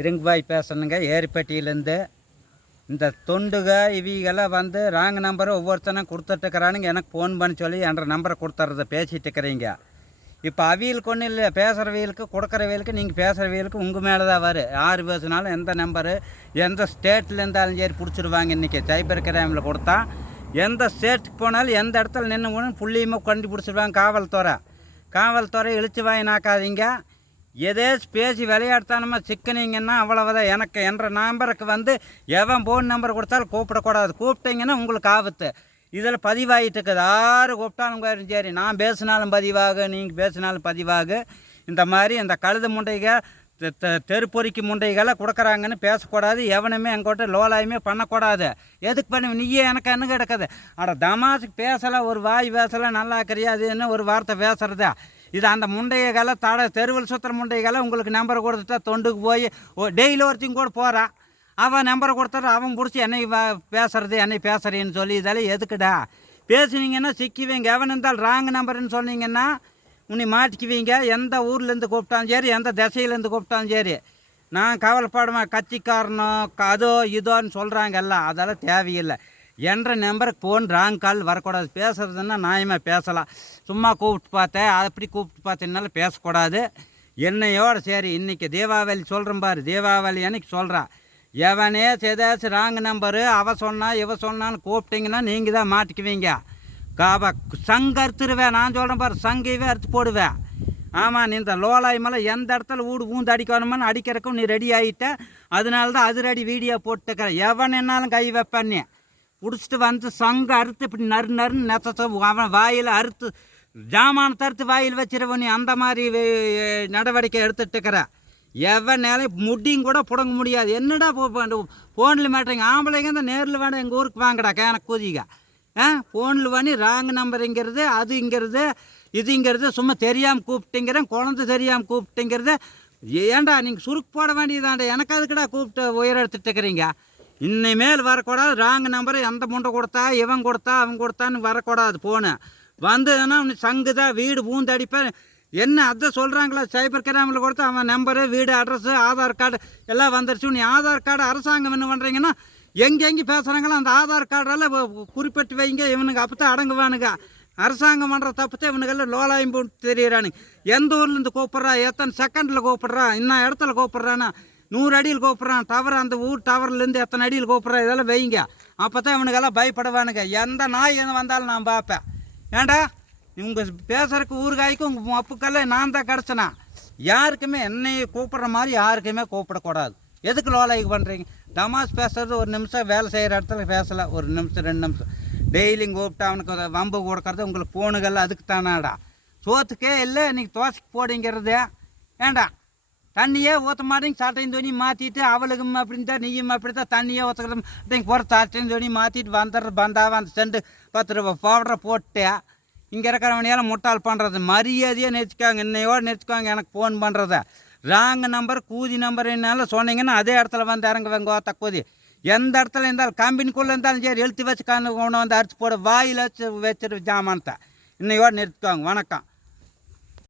இருங்குபாய் பேசணுங்க ஏரிப்பட்டியிலேருந்து. இந்த தொண்டுக இவங்கெல்லாம் வந்து ராங் நம்பரை ஒவ்வொருத்தனும் கொடுத்துட்டுருக்கிறானுங்க. எனக்கு ஃபோன் பண்ணி சொல்லி என்ற நம்பரை கொடுத்துட்றத பேசிகிட்டு இருக்கிறீங்க. இப்போ அவியலுக்கு ஒன்றும் இல்லை, பேசுகிறவியலுக்கு கொடுக்குறவியலுக்கு நீங்கள் பேசுகிறவியலுக்கு உங்கள் மேலே தான் வரும். யார் பேசினாலும் எந்த நம்பரு எந்த ஸ்டேட்டில் இருந்தாலும் சரி பிடிச்சிடுவாங்க. இன்றைக்கி சைபர் கிரைமில் கொடுத்தா எந்த ஸ்டேட்டுக்கு போனாலும் எந்த இடத்துல நின்று போனாலும் புள்ளியமாக கண்டுபிடிச்சிடுவாங்க. காவல்துறை இழுச்சி வாங்கினாக்காதீங்க. எதேச்சும் பேசி விளையாடுத்தானமாக சிக்கனிங்கன்னா அவ்வளவுதான். எனக்கு என்ற நம்பருக்கு வந்து எவன் ஃபோன் நம்பர் கொடுத்தாலும் கூப்பிடக்கூடாது. கூப்பிட்டீங்கன்னா உங்களுக்கு ஆபத்து. இதில் பதிவாகிட்டு இருக்குது. யார் கூப்பிட்டாலும் சரி, நான் பேசினாலும் பதிவாகு, நீங்கள் பேசினாலும் பதிவாகு. இந்த மாதிரி இந்த கழுத முண்டைக தெருப்பொறிக்கு முண்டைகளை கொடுக்குறாங்கன்னு பேசக்கூடாது. எவனுமே எங்கோட்ட லோலாயுமே பண்ணக்கூடாது. எதுக்கு பண்ணி நீயே எனக்கு என்ன கிடக்குது? தமாசுக்கு பேசலை, ஒரு வாய் பேசலை, நல்லா கிடையாதுன்னு ஒரு வார்த்தை பேசுகிறதா இது? அந்த முண்டைகளை தெருவில் சுற்றுற முண்டைகளை உங்களுக்கு நம்பரை கொடுத்துட்டா தொண்டுக்கு போய் டெய்லி ஒருத்தையும் கூட போகிறான். அவன் நம்பரை கொடுத்துட்டு அவன் பிடிச்சி என்னை பேசுறது என்னை பேசுறேன்னு சொல்லி இதெல்லாம் எதுக்குடா? பேசுனீங்கன்னா சிக்கிவீங்க. எவன் இருந்தாலும் ராங் நம்பர்னு சொன்னீங்கன்னா உன்னை மாட்டிக்குவீங்க. எந்த ஊர்லேருந்து கூப்பிட்டாலும் சரி, எந்த திசையிலேருந்து கூப்பிட்டாலும் சரி. நான் கவலைப்படுவேன். கட்சிக்காரனோ அதோ இதோன்னு சொல்கிறாங்கல்ல, அதெல்லாம் தேவையில்லை. என்ற நம்பருக்கு ஃபோன் ராங் கால் வரக்கூடாது. பேசுகிறதுன்னா நியாயமாக பேசலாம். சும்மா கூப்பிட்டு பார்த்தேன், அப்படி கூப்பிட்டு பார்த்தேன்னால பேசக்கூடாது. என்னையோட சரி இன்றைக்கி தீபாவளி சொல்கிறேன் பாரு. தீபாவளி அன்னைக்கு சொல்கிறா, எவனே ஏதாச்சும் ராங் நம்பரு அவ சொன்னா இவ சொன்னான்னு கூப்பிட்டிங்கன்னா நீங்கள் தான் மாட்டிக்குவீங்க. சங்கு அறுத்துருவேன். நான் சொல்கிறேன் பாரு, சங்கையவே அறுத்து போடுவேன். ஆமாம், நீ இந்த லோலாய் மேலே எந்த இடத்துல ஊந்து அடிக்கணுமான்னு அடிக்கிறக்கும் நீ ரெடி ஆகிட்ட. அதனால தான் அதிரடி வீடியோ போட்டுக்கிறேன். எவன் என்னாலும் கை வைப்பேன்னு பிடிச்சிட்டு வந்து சங்கு அறுத்து இப்படி நறுன்னு நெத்த அவன் வாயில் அறுத்து ஜாமானத்தை அறுத்து வாயில் வச்சிருவ. நீ அந்த மாதிரி நடவடிக்கை எடுத்துட்டுக்கிற. எவனாலும் முடியும் கூட புடங்க முடியாது. என்னடா ஃபோனில் மாட்டுறீங்க? ஆம்பளைங்க தான் நேரில் வேண்டாம், எங்கள் ஊருக்கு வாங்கடா எனக்கு கூதிங்க. ஃபோனில் பண்ணி ராங் நம்பருங்கிறது அதுங்கிறது இதுங்கிறது சும்மா தெரியாமல் கூப்பிட்டுங்கிறேன். குழந்தை தெரியாமல் கூப்பிட்டுங்கிறது. ஏன்டா நீங்கள் சுருக்கு போட வேண்டியதாண்டா? எனக்கு அதுக்குடா கூப்பிட்டு உயரெடுத்துட்டு இருக்கிறீங்க. இனிமேல் வரக்கூடாது. ராங் நம்பரை எந்த முண்டை கொடுத்தா இவன் கொடுத்தா அவன் கொடுத்தான்னு வரக்கூடாது. ஃபோனு வந்ததுன்னா சங்கு தான் வீடு பூந்தடிப்பேன். என்ன அதை சொல்கிறாங்களா? சைபர் கிரைமில் கொடுத்து அவன் நம்பரு வீடு அட்ரஸு ஆதார் கார்டு எல்லாம் வந்துருச்சு. நீ ஆதார் கார்டு அரசாங்கம் என்ன பண்ணுறீங்கன்னா எங்கெங்கே பேசுகிறாங்களோ அந்த ஆதார் கார்டெல்லாம் குறிப்பிட்டு வைங்க. இவனுக்கு அப்போ தான் அடங்குவானுங்க. அரசாங்கம் பண்ணுற தப்புத்தான் இவனுக்கெல்லாம் லோலாயம் போட்டு தெரியிறானுங்க. எந்த ஊர்லேருந்து கூப்பிட்றா, எத்தனை செகண்டில் கூப்பிட்றான், இன்னும் இடத்துல கூப்பிட்றான்னா 100 அடியில் கூப்பிட்றான். டவர் அந்த ஊர் டவர்லேருந்து எத்தனை அடியில் கூப்பிட்றான், இதெல்லாம் வைங்க. அப்போ தான் இவனுக்கெல்லாம் பயப்படுவானுங்க. எந்த நாய் வந்தாலும் நான் பார்ப்பேன். ஏண்டா உங்கள் பேசுகிறக்கு ஊறுகாய்க்கும் உங்கள் அப்புக்கெல்லாம் நான் தான் கிடச்சேனா? யாருக்குமே என்னை கூப்பிட்ற மாதிரி யாருக்குமே கூப்பிடக்கூடாது. எதுக்கு லோலாய்க்கு பண்ணுறீங்க? தமாஸ் பேசுறது ஒரு நிமிஷம், வேலை செய்கிற இடத்துல பேசலை, ஒரு நிமிஷம் 2 நிமிஷம். டெய்லியும் கூப்பிட்டு அவனுக்கு வம்பு கொடுக்கறது உங்களுக்கு ஃபோனுகள் அதுக்கு தானாடா? சோத்துக்கே இல்லை இன்றைக்கி தோசைக்கு போடுங்கிறது. ஏண்டா தண்ணியே ஊற்ற மாட்டேங்க. சட்டையும் துணி மாற்றிட்டு அவளுக்கும் அப்படின்னு தான் நீயும் அப்படி தான் தண்ணியே ஊற்றுக்கிறது போகிற சட்டையும் துணி மாற்றிட்டு வந்துடுறது. பந்தாவை அந்த செண்டு 10 ரூபா பவுடரை போட்டு இங்கே இருக்கிறவனையெல்லாம் முட்டாள் பண்ணுறது. மரியாதையாக நிறுத்திக்காங்க. இன்னையோடு நிறுத்திக்குவாங்க எனக்கு ஃபோன் பண்ணுறத. ராங் நம்பர் கூதி நம்பர் என்னால சொன்னீங்கன்னா அதே இடத்துல வந்து இறங்குவாங்க. தக்கூதி எந்த இடத்துல இருந்தாலும் கம்பெனிக்குள்ளே இருந்தாலும் சரி எழுத்து வச்சு கொண்டு வந்து அரிச்சு போட வாயில் வச்சு வச்சுரு ஜாமானத்தை. இன்னையோடு நிறுத்திக்குவாங்க. வணக்கம்.